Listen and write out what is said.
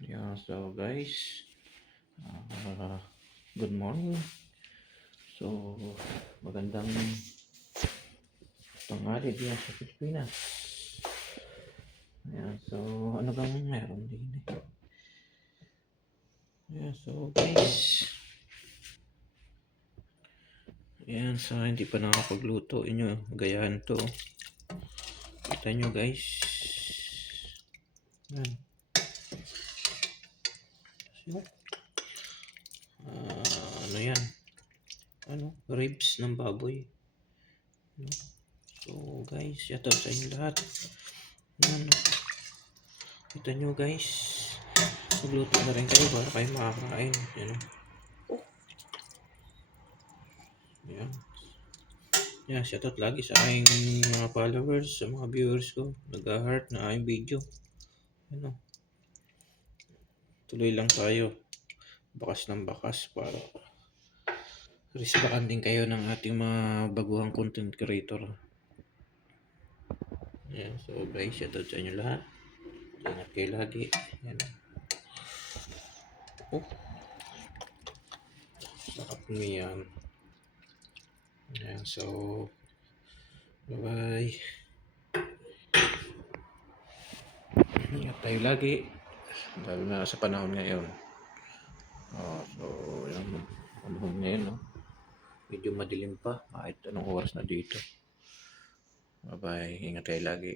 Yeah, so guys, uh, good morning. So, magandang tanghali diyan sa Pilipinas. Ayan, so ano bang meron din eh? Ayan, so guys, ayan, sa hindi pa nakapagluto inyo, gayahan to. Kita nyo guys. Ayan. So, ano yan? Ano? Ribs ng baboy. No? So guys, shout out sa inyo lahat. Ayan, kita nyo guys. Magluto na rin kayo para kayo makakain. Yan. Yan. Yan, shoutout lagi sa aking mga followers, sa mga viewers ko. Nag-heart na aking video. Ano, tuloy lang tayo. Bakas ng bakas para resbakan din kayo ng ating mga baguhang content creator. Yan, so guys, shoutout sa inyo lahat. Ingat kayo lagi. Yan. Oh, sarap niyan. Yan, so bye-bye. Ingat tayo lagi. Lalo na sa panahon ngayon. So yan. Panahon ngayon, no? Medyo madilim pa kahit anong oras na dito. Bye-bye. Ingat kayo lagi.